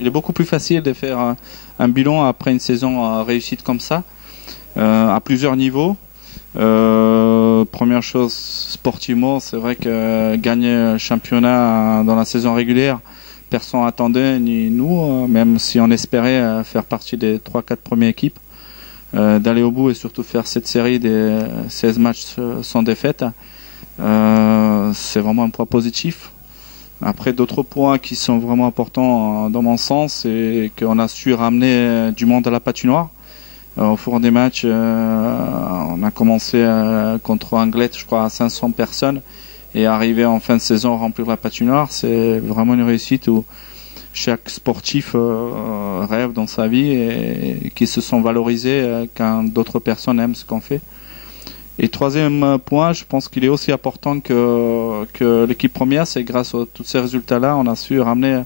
Il est beaucoup plus facile de faire un bilan après une saison réussite comme ça, à plusieurs niveaux. Première chose, sportivement, c'est vrai que gagner un championnat dans la saison régulière, personne n'attendait, ni nous, même si on espérait faire partie des 3-4 premières équipes, d'aller au bout et surtout faire cette série des 16 matchs sans défaite. C'est vraiment un point positif. Après, d'autres points qui sont vraiment importants dans mon sens, c'est qu'on a su ramener du monde à la patinoire. Au cours des matchs, on a commencé contre Anglet, je crois, à 500 personnes, et arrivé en fin de saison à remplir la patinoire, c'est vraiment une réussite où chaque sportif rêve dans sa vie et qui se sont valorisés quand d'autres personnes aiment ce qu'on fait. Et troisième point, je pense qu'il est aussi important que l'équipe première, c'est grâce à tous ces résultats-là, on a su ramener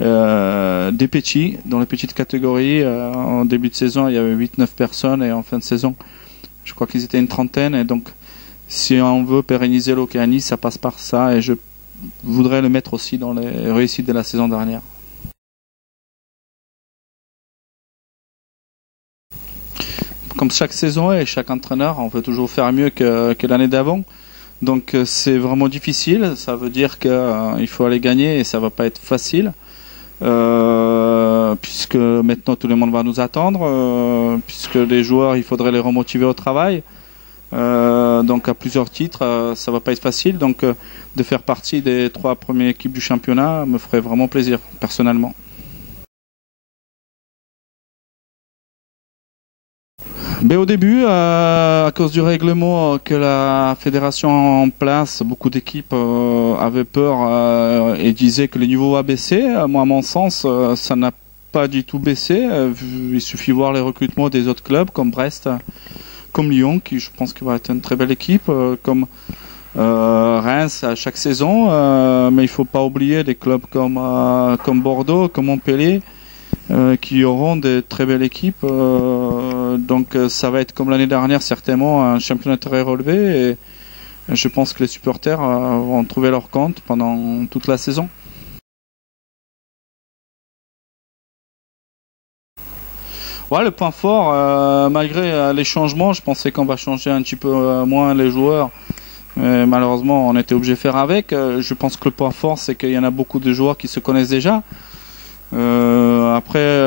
des petits dans les petites catégories. En début de saison, il y avait 8-9 personnes et en fin de saison, je crois qu'ils étaient une trentaine. Et donc, si on veut pérenniser l'Océanie, ça passe par ça. Et je voudrais le mettre aussi dans les réussites de la saison dernière. Comme chaque saison et chaque entraîneur, on veut toujours faire mieux que l'année d'avant. Donc c'est vraiment difficile, ça veut dire qu'il faut aller gagner et ça va pas être facile. Puisque maintenant tout le monde va nous attendre, puisque les joueurs, il faudrait les remotiver au travail. Donc à plusieurs titres, ça va pas être facile. Donc de faire partie des 3 premières équipes du championnat me ferait vraiment plaisir, personnellement. Mais au début, à cause du règlement que la fédération a en place, beaucoup d'équipes avaient peur et disaient que le niveau a baissé. Moi, à mon sens, ça n'a pas du tout baissé. Il suffit de voir les recrutements des autres clubs comme Brest, comme Lyon, qui je pense qu'il va être une très belle équipe, comme Reims à chaque saison. Mais il ne faut pas oublier des clubs comme Bordeaux, comme Montpellier, qui auront de très belles équipes. Donc ça va être comme l'année dernière certainement un championnat très relevé et je pense que les supporters vont trouver leur compte pendant toute la saison. Ouais, le point fort, malgré les changements, je pensais qu'on va changer un petit peu moins les joueurs. Mais malheureusement, on était obligé de faire avec. Je pense que le point fort, c'est qu'il y en a beaucoup de joueurs qui se connaissent déjà. Après,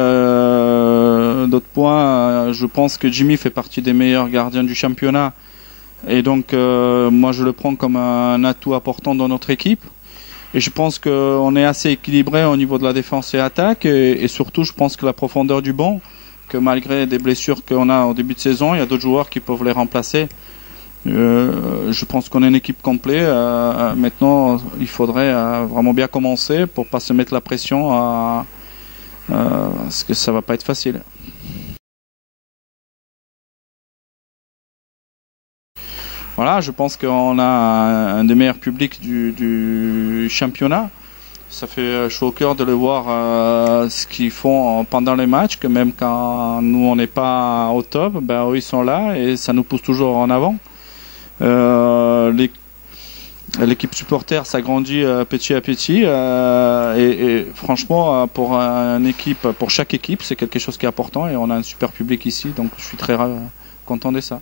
d'autres points, je pense que Jimmy fait partie des meilleurs gardiens du championnat. Et donc, moi, je le prends comme un atout important dans notre équipe. Et je pense qu'on est assez équilibré au niveau de la défense et attaque. Et surtout, je pense que la profondeur du banc, que malgré des blessures qu'on a au début de saison, il y a d'autres joueurs qui peuvent les remplacer. Je pense qu'on est une équipe complète. Maintenant, il faudrait vraiment bien commencer pour pas se mettre la pression parce que ça va pas être facile. Voilà, je pense qu'on a un des meilleurs publics du championnat. Ça fait chaud au cœur de le voir ce qu'ils font pendant les matchs, que même quand nous on n'est pas au top, ben eux ils sont là et ça nous pousse toujours en avant. L'équipe supporter s'agrandit petit à petit et franchement pour chaque équipe c'est quelque chose qui est important et on a un super public ici donc je suis très content de ça.